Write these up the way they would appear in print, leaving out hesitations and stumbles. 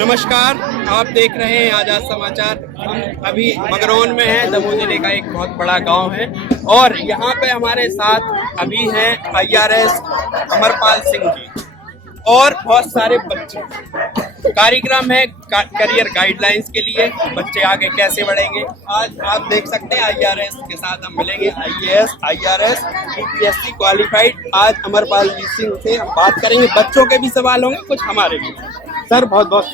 नमस्कार, आप देख रहे हैं आजाद समाचार। हम अभी मगरौन में हैं। दमोह जिले का एक बहुत बड़ा गांव है और यहाँ पे हमारे साथ अभी हैं IRS अमरपाल सिंह जी और बहुत सारे बच्चे। कार्यक्रम है करियर गाइडलाइंस के लिए, बच्चे आगे कैसे बढ़ेंगे। आज आप देख सकते हैं IRS के साथ हम मिलेंगे। IAS IRS UPSC qualified. आज अमरपाल जी सिंह से हम बात करेंगे। बच्चों के भी सवाल होंगे, कुछ हमारे भी। सर बहुत बहुत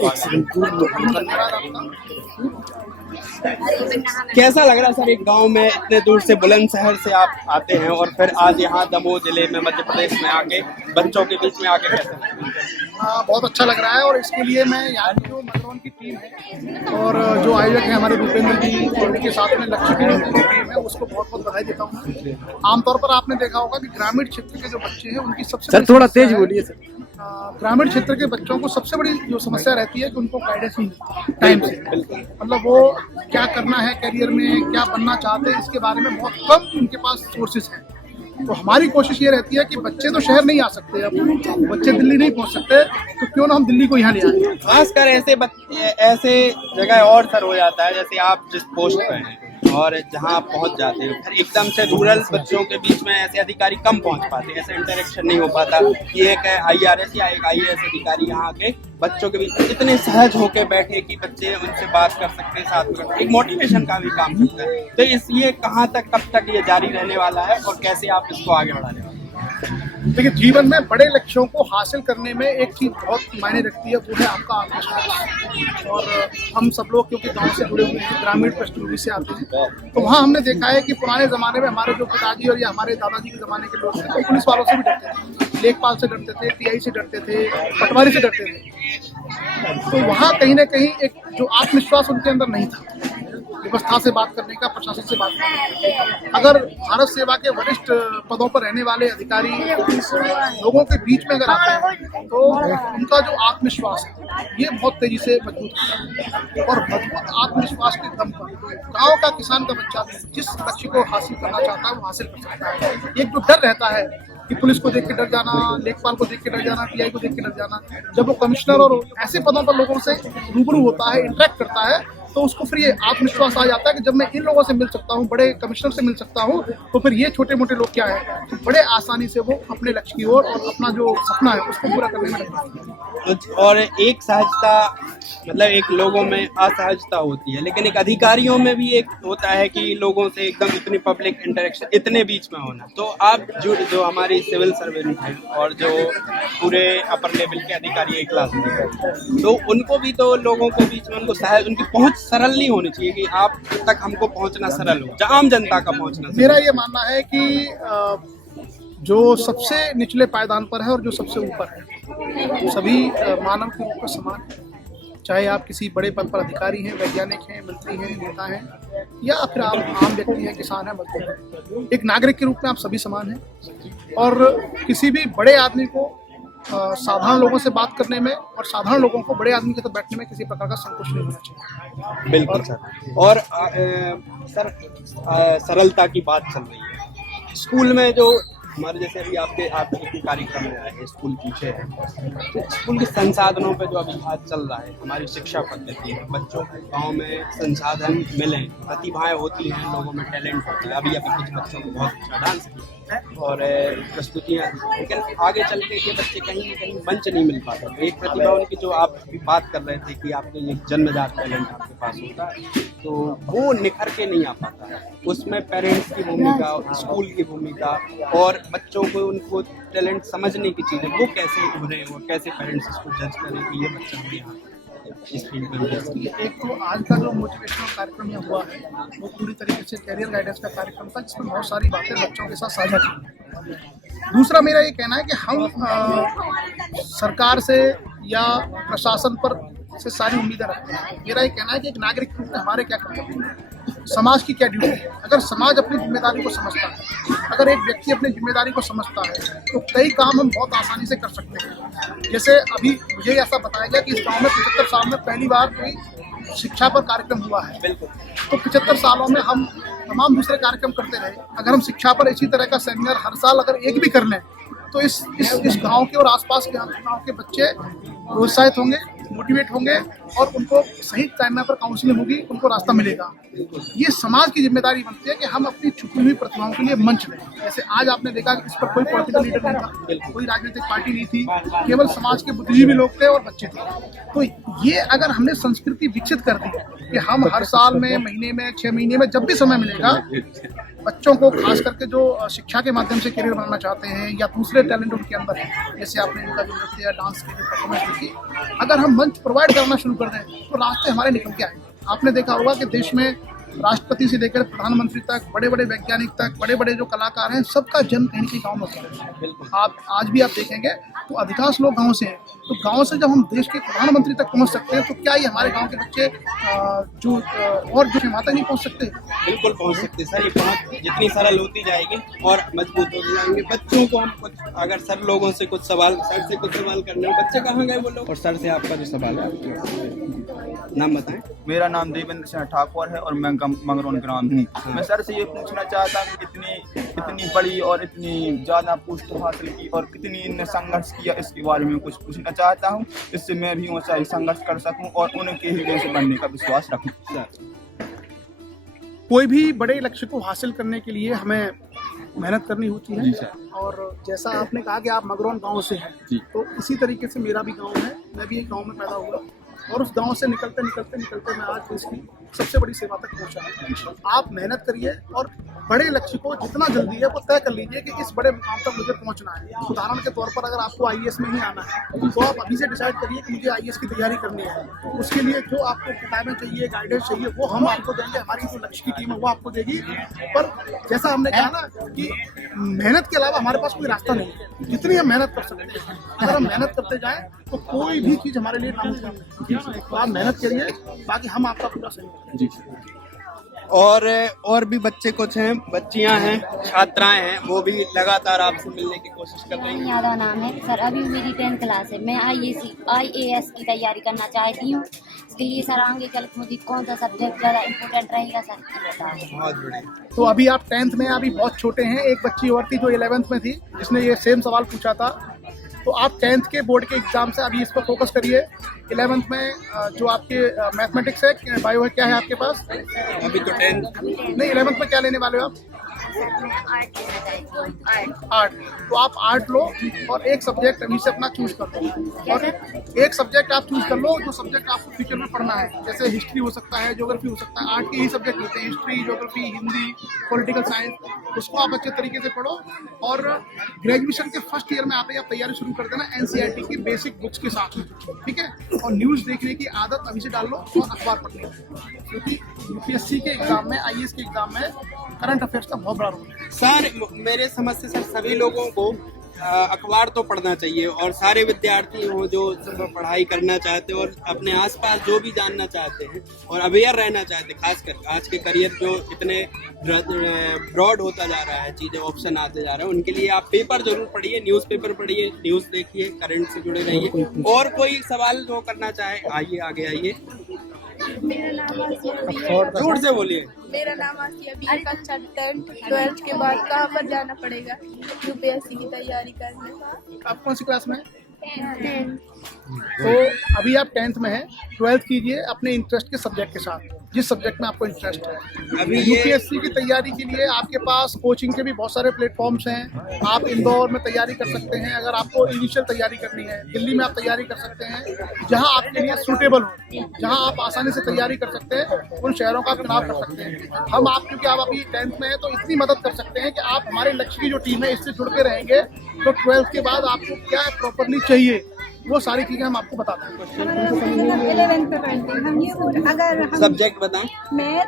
कैसा लग रहा है सर, एक गांव में इतने दूर से बुलंदशहर से आप आते हैं और फिर आज यहाँ दमोह जिले में मध्य प्रदेश में आके बच्चों के बीच में आके कैसा लग रहा है? बहुत अच्छा लग रहा है और इसके लिए मैं यहाँ की जो मगरौन की टीम है और जो आयोजक है हमारे भूपेंद्र जी और उनके साथ में लक्ष्य की टीम है उसको बहुत बहुत बधाई देता हूँ। आमतौर पर आपने देखा होगा कि ग्रामीण क्षेत्र के जो बच्चे हैं उनकी सबसे थोड़ा तेज बोलिए सर। ग्रामीण क्षेत्र के बच्चों को सबसे बड़ी जो समस्या रहती है कि उनको गाइडेंस नहीं मिलती टाइम से। मतलब वो क्या करना है करियर में, क्या बनना चाहते हैं, इसके बारे में बहुत कम उनके पास सोर्सेज हैं। तो हमारी कोशिश ये रहती है कि बच्चे तो शहर नहीं आ सकते, अब बच्चे दिल्ली नहीं पहुंच सकते, तो क्यों ना हम दिल्ली को यहाँ ले आए। खासकर ऐसे जगह और सर हो जाता है जैसे आप जिस पोस्ट पे हैं और जहां आप पहुंच जाते हैं फिर एकदम से रूरल बच्चों के बीच में ऐसे अधिकारी कम पहुंच पाते, ऐसे इंटरेक्शन नहीं हो पाता। ये एक IRS या एक IAS अधिकारी यहाँ के बच्चों के बीच इतने सहज होके बैठे कि बच्चे उनसे बात कर सकते हैं, साथ में एक मोटिवेशन का भी काम करता है। तो ये कहाँ तक कब तक ये जारी रहने वाला है और कैसे आप इसको आगे बढ़ाने वाले हैं? देखिए, जीवन में बड़े लक्ष्यों को हासिल करने में एक चीज बहुत मायने रखती है, वो है आपका आत्मविश्वास। और हम सब लोग क्योंकि गांव से जुड़े हुए हैं, ग्रामीण पृष्ठभूमि से आते हैं, तो वहाँ हमने देखा है कि पुराने जमाने में हमारे जो पिताजी और या हमारे दादाजी के जमाने के लोग थे तो पुलिस वालों से भी डरते थे, लेखपाल से डरते थे, TI से डरते थे, पटवारी से डरते थे। तो वहाँ कहीं ना कहीं एक जो आत्मविश्वास उनके अंदर नहीं था, व्यवस्था से बात करने का, प्रशासन से बात करने का। अगर भारत सेवा के वरिष्ठ पदों पर रहने वाले अधिकारी लोगों के बीच में अगर आते हैं तो उनका जो आत्मविश्वास है ये बहुत तेजी से मजबूत होता है। और मजबूत आत्मविश्वास के दम पर गाँव का किसान का बच्चा जिस लक्ष्य को हासिल करना चाहता है वो हासिल कर सकता है। एक जो डर रहता है कि पुलिस को देख के डर जाना, लेखपाल को देख के डर जाना, TI को देख के डर जाना, जब वो कमिश्नर और ऐसे पदों पर लोगों से रूबरू होता है, इंटरेक्ट करता है, तो उसको फिर ये आत्मविश्वास आ जाता है कि जब मैं इन लोगों से मिल सकता हूँ, बड़े कमिश्नर से मिल सकता हूँ, तो फिर ये छोटे मोटे लोग क्या है, तो बड़े आसानी से वो अपने लक्ष्य की ओर और अपना जो सपना है उसको पूरा करने में लगता है। और एक सहजता, मतलब एक लोगों में असहजता होती है, लेकिन एक अधिकारियों में भी एक होता है कि लोगों से एकदम इतनी पब्लिक इंटरेक्शन इतने बीच में होना। तो आप जो हमारी सिविल सर्वेंट हैं और जो पूरे अपर लेवल के अधिकारी एक क्लास में, तो उनको भी तो लोगों के बीच में उनकी पहुंच सरल नहीं होनी चाहिए कि आप तक हमको पहुंचना सरल हो, आम जनता का पहुंचना। मेरा ये मानना है कि जो सबसे निचले पायदान पर है और जो सबसे ऊपर है, सभी मानव के रूप में समान है। चाहे आप किसी बड़े पद पर अधिकारी हैं, वैज्ञानिक हैं, मंत्री हैं, नेता हैं, या फिर आप आम व्यक्ति हैं, किसान हैं, मजदूर हैं, एक नागरिक के रूप में आप सभी समान हैं। और किसी भी बड़े आदमी को साधारण लोगों से बात करने में और साधारण लोगों को बड़े आदमी के साथ बैठने में किसी प्रकार का संकोच नहीं होना चाहिए। बिल्कुल सर। और सर सरलता की बात चल रही है स्कूल में, जो हमारे जैसे अभी आपके कार्यक्रम में आए हैं, स्कूल पीछे है, तो स्कूल के संसाधनों पे जो अभी आज चल रहा है, हमारी शिक्षा पद्धति है, बच्चों को गाँव में संसाधन मिले, प्रतिभाएं होती हैं, लोगों में टैलेंट होता है। अभी कुछ बच्चों को बहुत अच्छा डांस किया और प्रस्तुतियाँ, लेकिन आगे चल के ये बच्चे कहीं ना कहीं मंच नहीं मिल पाता। तो एक प्रतिभा उनकी, जो आप अभी बात कर रहे थे कि आपके ये जन्मजात टैलेंट आपके पास होता है, तो वो निखर के नहीं आ पाता है। उसमें पेरेंट्स की भूमिका, स्कूल की भूमिका और बच्चों को उनको टैलेंट समझने की चीज़ें वो कैसे उभरे और कैसे पेरेंट्स इसको जज करें कि ये बच्चा हमें यहाँ इस फील्ड में। एक तो आज का जो मोटिवेशनल कार्यक्रम यहाँ हुआ है वो पूरी तरीके से करियर गाइडेंस का कार्यक्रम था, जिसमें बहुत सारी बातें बच्चों के साथ साझा की। दूसरा मेरा ये कहना है कि हम सरकार से या प्रशासन पर से सारी उम्मीदें रखते हैं। मेरा ये कहना है कि एक नागरिक के रूप में हमारे क्या कर्तव्य है, समाज की क्या ड्यूटी है। अगर समाज अपनी जिम्मेदारी को समझता है, अगर एक व्यक्ति अपनी जिम्मेदारी को समझता है, तो कई काम हम बहुत आसानी से कर सकते हैं। जैसे अभी मुझे ऐसा बताया गया कि इस गाँव में 75 साल में पहली बार कोई शिक्षा पर कार्यक्रम हुआ है। बिल्कुल। तो 75 सालों में हम तमाम दूसरे कार्यक्रम करते रहे। अगर हम शिक्षा पर इसी तरह का सेमिनार हर साल अगर एक भी कर लें तो इस गांव के और आसपास के गांव के बच्चे प्रोत्साहित होंगे, मोटिवेट होंगे और उनको सही टाइम पर काउंसलिंग होगी, उनको रास्ता मिलेगा। ये समाज की जिम्मेदारी बनती है कि हम अपनी छुपी हुई प्रतिभाओं के लिए मंच दें। जैसे आज आपने देखा कि इस पर कोई पॉलिटिकल लीडर नहीं था, कोई राजनीतिक पार्टी नहीं थी, केवल समाज के बुद्धिजीवी लोग थे और बच्चे थे। तो ये अगर हमने संस्कृति विकसित कर दी कि हम हर साल में, महीने में, 6 महीने में जब भी समय मिलेगा, बच्चों को खास करके जो शिक्षा के माध्यम से करियर बनाना चाहते हैं या दूसरे टैलेंट उनके अंदर है, जैसे आपने इनका जो नृत्य या डांस की जो परफॉर्मेंस देखी, अगर हम मंच प्रोवाइड करना शुरू कर दें तो रास्ते हमारे निकल के आएंगे। आपने देखा होगा कि देश में राष्ट्रपति से लेकर प्रधानमंत्री तक, बड़े बड़े वैज्ञानिक तक, बड़े बड़े जो कलाकार हैं, सबका जन्म कहीं के गाँव में होता है। आप आज भी आप देखेंगे तो अधिकांश लोग गाँव से हैं। तो गाँव से जब हम देश के प्रधानमंत्री तक पहुंच सकते हैं तो क्या ये हमारे गांव के बच्चे जो और जो माता नहीं पहुंच सकते? बिल्कुल पहुंच सकते सर। ये पहुंच जितनी सरल होती जाएगी और मजबूत होते जाएंगे। बच्चों को हम कुछ अगर सर लोगों से कुछ सवाल, सर से कुछ सवाल करने हैं, बच्चे कहाँ गए वो लोग? और सर से आपका जो सवाल है, नाम बताएं। मेरा नाम देवेंद्र सिंह ठाकुर है और मैं मंगरौन ग्राम हूँ। मैं सर से ये पूछना चाहता हूँ कि इतनी बड़ी और इतनी ज़्यादा पोस्ट हासिल की और कितनी इनने संघर्ष किया, इसके बारे में कुछ पूछना चाहता हूँ, इससे मैं भी वैसा ही संघर्ष कर सकूँ और उनके ही जैसे बनने का विश्वास रखूँ। कोई भी बड़े लक्ष्य को हासिल करने के लिए हमें मेहनत करनी होती है। और जैसा आपने कहा कि आप मगरौन गांव से हैं, तो इसी तरीके से मेरा भी गांव है। मैं भी एक गांव में पैदा हुआ और उस गांव से निकलते मैं आज देश की सबसे बड़ी सेवा तक पहुंचा। आप मेहनत करिए और बड़े लक्ष्य को जितना जल्दी है वो तय कर लीजिए कि इस बड़े मुकाम तक मुझे पहुंचना है। उदाहरण के तौर पर अगर आपको आईएएस में ही आना है तो आप अभी से डिसाइड करिए कि मुझे आईएएस की तैयारी करनी है। उसके लिए जो आपको किताबें चाहिए, गाइडेंस चाहिए, वो हम आपको देंगे। हमारी जो लक्ष्य की टीम है वो आपको देगी। पर जैसा हमने कहा ना कि मेहनत के अलावा हमारे पास कोई रास्ता नहीं है। जितनी हम मेहनत कर सकते हैं, अगर हम मेहनत करते जाएं तो कोई भी चीज़ हमारे लिए नामुमकिन नहीं है। तो आप मेहनत करिए, बाकी हम आपका पूरा सहयोग करेंगे। और भी बच्चे कुछ हैं, बच्चियां हैं, छात्राएं हैं, वो भी लगातार आपसे मिलने की कोशिश कर रही हैं। यादव नाम है सर। अभी मेरी 10th क्लास है। मैं IAS की तैयारी करना चाहती हूँ। इसके लिए सर आगे चल मुझे कौन सा सब्जेक्ट ज़्यादा इम्पोर्टेंट रहेगा सर? बहुत बढ़िया। तो अभी आप 10th में अभी बहुत छोटे हैं। एक बच्ची और थी जो 11th में थी, जिसने ये सेम सवाल पूछा था। तो आप 10th के बोर्ड के एग्जाम से अभी इस पर फोकस करिए। 11th में जो आपके मैथमेटिक्स है, बायो है, क्या है आपके पास? अभी तो 10th नहीं, 11th में क्या लेने वाले हो आप? आर्ट। तो आप आर्ट लो और एक सब्जेक्ट अभी से अपना चूज कर लो। और एक सब्जेक्ट आप चूज कर लो जो सब्जेक्ट आपको फ्यूचर में पढ़ना है। जैसे हिस्ट्री हो सकता है, ज्योग्राफी हो सकता है। आर्ट के ही सब्जेक्ट होते हैं, history, geography, Hindi, political science. उसको आप अच्छे तरीके से पढ़ो और ग्रेजुएशन के फर्स्ट ईयर में आते ही आप तैयारी शुरू कर देना NCERT की बेसिक बुक्स के साथ, ठीक है? और न्यूज़ देखने की आदत अभी से डाल लो और अखबार पढ़ने की, क्योंकि UPSC के एग्जाम में, IAS के एग्जाम में करंट अफेयर्स का बहुत बड़ा रोल है। सर मेरे समझ से सर सभी लोगों को अखबार तो पढ़ना चाहिए और सारे विद्यार्थी हो जो पढ़ाई करना चाहते हैं और अपने आसपास जो भी जानना चाहते हैं और अवेयर रहना चाहते हैं, खासकर आज के करियर जो इतने ब्रॉड होता जा रहा है, चीज़ें ऑप्शन आते जा रहे हैं, उनके लिए आप पेपर जरूर पढ़िए, न्यूज़पेपर पढ़िए, न्यूज़ देखिए, करंट से जुड़े रहिए। और कोई सवाल जो करना चाहे आइए, आगे आइए। मेरा नाम आसिया। जोर से बोलिए। मेरा नाम आसिया बी। कक्षा 12th के बाद कहाँ पर जाना पड़ेगा UPSC की तैयारी करने? आप कौन सी क्लास में? 10th। तो अभी आप 10th में हैं, 12th कीजिए अपने इंटरेस्ट के सब्जेक्ट के साथ, जिस सब्जेक्ट में आपको इंटरेस्ट है। अभी UPSC की तैयारी के लिए आपके पास कोचिंग के भी बहुत सारे प्लेटफॉर्म्स हैं। आप इंदौर में तैयारी कर सकते हैं। अगर आपको इनिशियल तैयारी करनी है, दिल्ली में आप तैयारी कर सकते हैं। जहां आपके लिए सूटेबल हो, जहां आप आसानी से तैयारी कर सकते हैं, उन शहरों का आप चुनाव कर सकते हैं। हम आप, क्योंकि आप अभी 10th में हैं, तो इतनी मदद कर सकते हैं कि आप हमारे लक्ष्य की जो टीम है इससे जुड़ते रहेंगे। तो 12th के बाद आपको क्या प्रॉपरली चाहिए वो सारी चीजें हम आपको बताते हैं। 11th में पढ़ते हैं हम। ये अगर हम सब्जेक्ट बताएं। मैथ,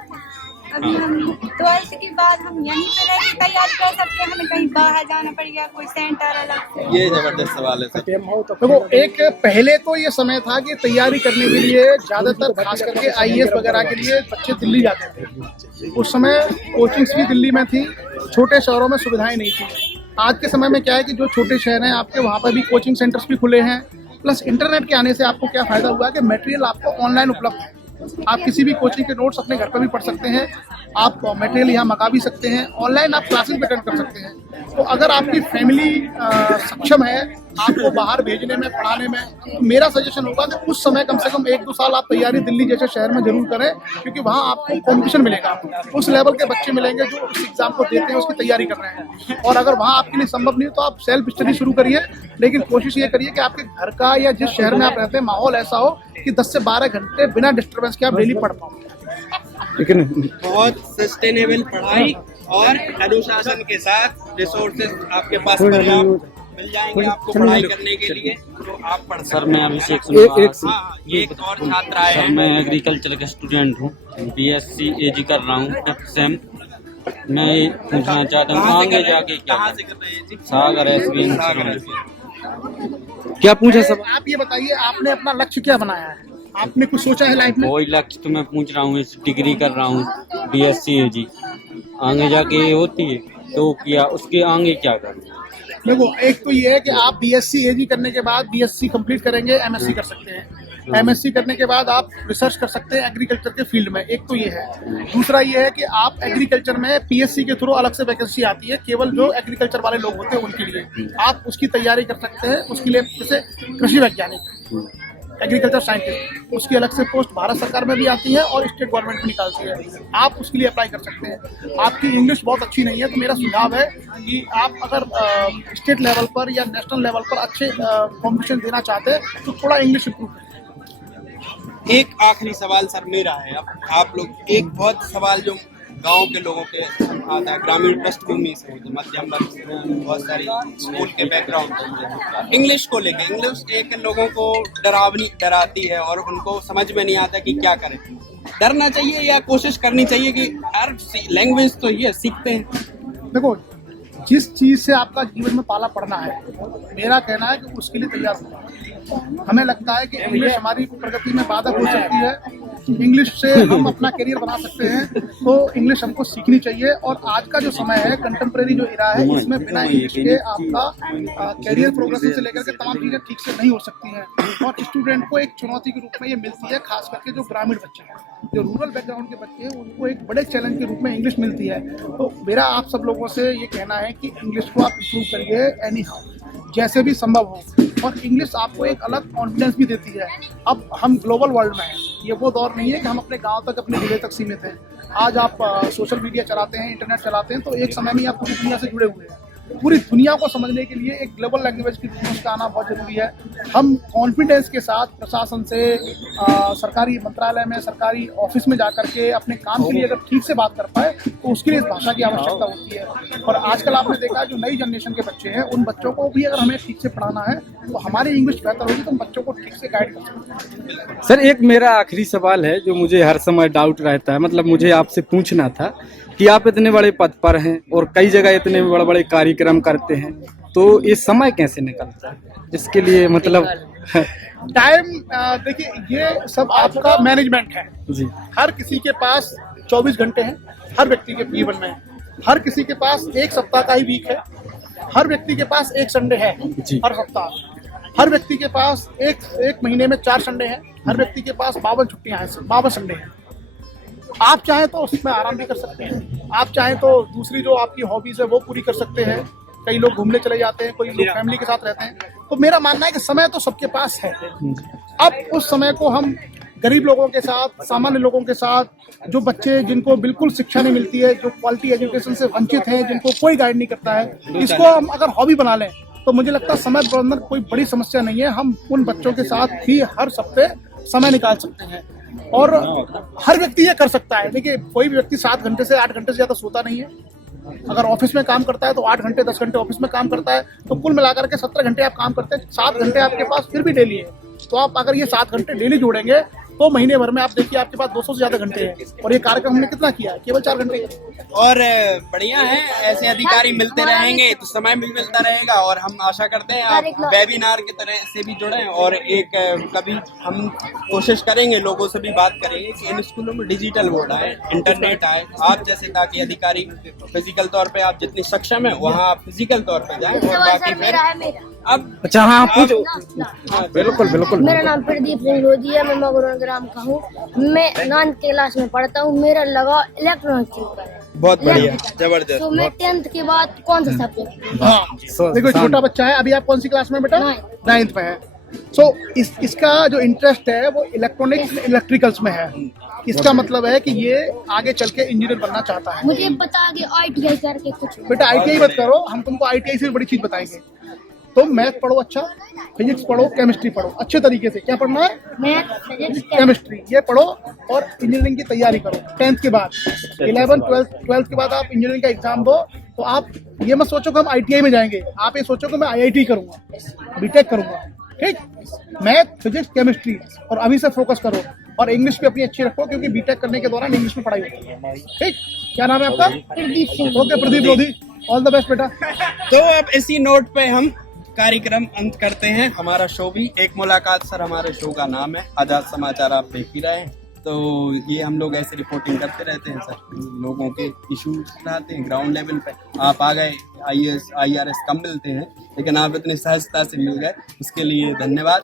अभी हम 12th के बाद हम यहीं पे रह के तैयारी कर सकते हैं? हमें कहीं बाहर जाना पड़ेगा, कोई सेंटर अलग से? ये जबरदस्त सवाल है सर। देखो, एक पहले तो ये समय था कि तैयारी करने के लिए ज्यादातर खास करके IAS वगैरह के लिए बच्चे दिल्ली जाते थे। उस समय कोचिंग्स भी दिल्ली में थी, छोटे शहरों में सुविधाएं नहीं थी। आज के समय में क्या है कि जो छोटे शहर हैं आपके, वहाँ पर भी कोचिंग सेंटर्स भी खुले हैं। प्लस इंटरनेट के आने से आपको क्या फायदा हुआ है कि मटेरियल आपको ऑनलाइन उपलब्ध है। आप किसी भी कोचिंग के नोट्स अपने घर पर भी पढ़ सकते हैं। आप मटेरियल यहाँ मंगा भी सकते हैं। ऑनलाइन आप क्लासेस भी अटेंड कर सकते हैं। तो अगर आपकी फैमिली सक्षम है आपको बाहर भेजने में, पढ़ाने में, तो मेरा सजेशन होगा कि उस समय कम से कम 1-2 साल आप तैयारी दिल्ली जैसे शहर में जरूर करें, क्योंकि वहाँ आपको कॉम्पिटिशन मिलेगा, उस लेवल के बच्चे मिलेंगे जो उस एग्जाम को देते हैं, उसकी तैयारी कर रहे हैं। और अगर वहाँ आपके लिए संभव नहीं हो तो आप सेल्फ स्टडी शुरू करिए, लेकिन कोशिश ये करिए कि आपके घर का या जिस शहर में आप रहते हैं माहौल ऐसा हो कि 10 से 12 घंटे बिना डिस्टर्बेंस के आप डेली पढ़ पाओ। बहुत सस्टेनेबल पढ़ाई और अनुशासन के साथ रिसोर्सेज आपके पास पर्याप्त मिल जाएंगे आपको पढ़ाई करने के लिए, तो आप पढ़ सकते हैं। सर मैं अभिषेक सुनवा, ये एक और छात्र आए सर हैं। मैं एग्रीकल्चर का स्टूडेंट हूँ, BSc AG कर रहा हूँ 5th सेम। मैं ये पूछना चाहता हूँ आगे जाके क्या कहाँ से कर रहे हैं जी? सागर SB सागर क्या पूछा सब? आप ये बताइए, आपने अपना लक्ष्य क्या बनाया है? आपने कुछ सोचा है लाइफ में? वही लक्ष्य तो मैं पूछ रहा हूँ, इस डिग्री कर रहा हूँ BSc AG, आगे जाके ये होती है तो क्या उसके आगे क्या करूँ? देखो, एक तो ये है कि आप BSc AG करने के बाद BSc कंप्लीट करेंगे, MSc कर सकते हैं। MSc करने के बाद आप रिसर्च कर सकते हैं एग्रीकल्चर के फील्ड में, एक तो ये है। दूसरा ये है कि आप एग्रीकल्चर में PSC के थ्रू अलग से वैकेंसी आती है, केवल जो एग्रीकल्चर वाले लोग होते हैं उनके लिए आप उसकी तैयारी कर सकते हैं। उसके लिए जैसे कृषि वैज्ञानिक, एग्रीकल्चर साइंटिस्ट, उसकी अलग से पोस्ट भारत सरकार में भी आती है और स्टेट गवर्नमेंट भी निकालती है, आप उसके लिए अप्लाई कर सकते हैं। आपकी इंग्लिश बहुत अच्छी नहीं है तो मेरा सुझाव है कि आप अगर स्टेट लेवल पर या नेशनल लेवल पर अच्छे कॉम्पिटिशन देना चाहते हैं तो थोड़ा इंग्लिश इंप्रूव करें। एक आखिरी सवाल सर मेरा है, अब आप लोग एक बहुत सवाल जो गांव के लोगों के आता है, ग्रामीण पृष्ठभूमि से होते, मध्यम वर्ग से, बहुत सारी स्कूल के बैकग्राउंड से, इंग्लिश को लेकर इंग्लिश एक लोगों को डराती है और उनको समझ में नहीं आता कि क्या करें। डरना चाहिए या कोशिश करनी चाहिए कि हर लैंग्वेज तो ये सीखते हैं? देखो, जिस चीज से आपका जीवन में पाला पड़ना है, मेरा कहना है कि उसके लिए तैयार होना। हमें लगता है कि इंग्लिश हमारी प्रगति में बाधक हो सकती है, इंग्लिश से हम अपना करियर बना सकते हैं, तो इंग्लिश हमको सीखनी चाहिए। और आज का जो समय है, कंटेम्प्रेरी जो इरा है, इसमें बिना इंग्लिश के आपका करियर प्रोग्रेशन से लेकर के तमाम चीजें ठीक से नहीं हो सकती हैं। और स्टूडेंट को एक चुनौती के रूप में ये मिलती है, खास करके जो ग्रामीण बच्चे हैं, जो रूरल बैकग्राउंड के बच्चे हैं, उनको एक बड़े चैलेंज के रूप में इंग्लिश मिलती है। तो मेरा आप सब लोगों से ये कहना है कि इंग्लिश को आप इम्प्रूव करिए एनी हाउ, जैसे भी संभव हो। और इंग्लिश आपको एक अलग कॉन्फिडेंस भी देती है। अब हम ग्लोबल वर्ल्ड में हैं, ये वो दौर नहीं है कि हम अपने गांव तक, अपने जिले तक सीमित हैं। आज आप सोशल मीडिया चलाते हैं, इंटरनेट चलाते हैं, तो एक समय में आप पूरी दुनिया से जुड़े हुए हैं। पूरी दुनिया को समझने के लिए एक ग्लोबल लैंग्वेज की रूप का आना बहुत जरूरी है। हम कॉन्फिडेंस के साथ प्रशासन से, सरकारी मंत्रालय में, सरकारी ऑफिस में जाकर के अपने काम के लिए अगर ठीक से बात कर पाए तो उसके लिए इस भाषा की आवश्यकता होती है। और आजकल आपने देखा जो नई जनरेशन के बच्चे हैं, उन बच्चों को भी अगर हमें ठीक से पढ़ाना है तो हमारी इंग्लिश बेहतर होगी तो हम बच्चों को ठीक से गाइड कर सकते हैं। सर एक मेरा आखिरी सवाल है जो मुझे हर समय डाउट रहता है, मतलब मुझे आपसे पूछना था कि आप इतने बड़े पद पर हैं और कई जगह इतने बड़े बड़े कार्यक्रम करते हैं, तो ये समय कैसे निकलता है इसके लिए, मतलब टाइम? देखिए, ये सब आपका मैनेजमेंट है जी। हर किसी के पास 24 घंटे हैं, हर व्यक्ति के जीवन में। हर किसी के पास एक सप्ताह का ही वीक है, हर व्यक्ति के पास एक संडे है जी। हर सप्ताह। हर व्यक्ति के पास एक महीने में 4 संडे हैं, हर व्यक्ति के पास 52 छुट्टियां हैं, 52 संडे हैं। आप चाहें तो उसमें आराम भी कर सकते हैं, आप चाहें तो दूसरी जो आपकी हॉबीज है वो पूरी कर सकते हैं। कई लोग घूमने चले जाते हैं, कोई लोग फैमिली के साथ रहते हैं। तो मेरा मानना है कि समय तो सबके पास है। अब उस समय को हम गरीब लोगों के साथ, सामान्य लोगों के साथ, जो बच्चे जिनको बिल्कुल शिक्षा नहीं मिलती है, जो क्वालिटी एजुकेशन से वंचित हैं, जिनको कोई गाइड नहीं करता है, इसको हम अगर हॉबी बना लें तो मुझे लगता है समय प्रबंधन कोई बड़ी समस्या नहीं है। हम उन बच्चों के साथ भी हर सप्ताह समय निकाल सकते हैं और हर व्यक्ति ये कर सकता है। देखिए, कोई भी व्यक्ति 7 घंटे से 8 घंटे से ज्यादा सोता नहीं है। अगर ऑफिस में काम करता है तो 8 घंटे 10 घंटे ऑफिस में काम करता है, तो कुल मिलाकर के 17 घंटे आप काम करते हैं। 7 घंटे आपके पास फिर भी डेली है, तो आप अगर ये 7 घंटे डेली जोड़ेंगे तो महीने भर में आप देखिए आपके पास 200 से ज्यादा घंटे हैं। और ये कार्यक्रम हमने कितना किया है? केवल 4 घंटे। और बढ़िया है, ऐसे अधिकारी मिलते रहेंगे तो समय भी मिलता रहेगा। और हम आशा करते हैं आप वेबिनार की तरह से भी जुड़ें और एक कभी हम कोशिश करेंगे, लोगों से भी बात करेंगे कि इन स्कूलों में डिजिटल बोर्ड आए, इंटरनेट आए, आप जैसे, ताकि अधिकारी फिजिकल तौर पे आप जितनी सक्षम है वहाँ आप फिजिकल तौर पे जाएं। और बाकी फिर अब अच्छा, हाँ पूछो। बिल्कुल बिल्कुल। मेरा नाम प्रदीप सिंह लोधी है, मैं मगरौन ग्राम का हूँ। मैं 9th क्लास में पढ़ता हूँ। मेरा लगाव इलेक्ट्रॉनिक्स से है। बहुत बढ़िया, जबरदस्त। तो मैं 10th के बाद कौन सा सब्जेक्ट? हाँ देखो छोटा बच्चा है, अभी आप कौन सी क्लास में बेटा? 9th में है। इसका जो इंटरेस्ट है वो इलेक्ट्रॉनिक्स इलेक्ट्रिकल्स में है। इसका मतलब है कि ये आगे चल के इंजीनियर बनना चाहता है। मुझे पता आगे ITI करके कुछ। बेटा ITI मत करो, हम तुमको ITI से बड़ी चीज बताएंगे। तुम मैथ पढ़ो अच्छा, फिजिक्स पढ़ो, केमिस्ट्री पढ़ो अच्छे तरीके से। क्या पढ़ना है? मैथ, फिजिक्स, केमिस्ट्री, ये पढ़ो और इंजीनियरिंग की तैयारी करो 10th के बाद। 11 12th के बाद आप इंजीनियरिंग का एग्जाम दो। तो आप ये मत सोचो कि हम ITI में जाएंगे, आप ये सोचो कि मैं IIT करूंगा, बीटेक करूंगा। ठीक, मैथ, फिजिक्स, केमिस्ट्री, और अभी से फोकस करो। और इंग्लिश भी अपनी अच्छी रखो, क्योंकि बीटेक करने के दौरान इंग्लिश में पढ़ाई होती है। ठीक, क्या नाम है आपका? Pradeep Singh. Okay Pradeep Lodhi, all the best बेटा। तो अब इसी नोट पे हम कार्यक्रम अंत करते हैं, हमारा शो भी एक मुलाकात सर हमारे शो का नाम है। आजाद समाचार आप देख ही रहे हैं, तो ये हम लोग ऐसे रिपोर्टिंग करते रहते हैं सर, लोगों के इश्यूज उठाते हैं ग्राउंड लेवल पे। आप आ गए, IAS IRS कम मिलते हैं, लेकिन आप इतनी सहजता से मिल गए, उसके लिए धन्यवाद।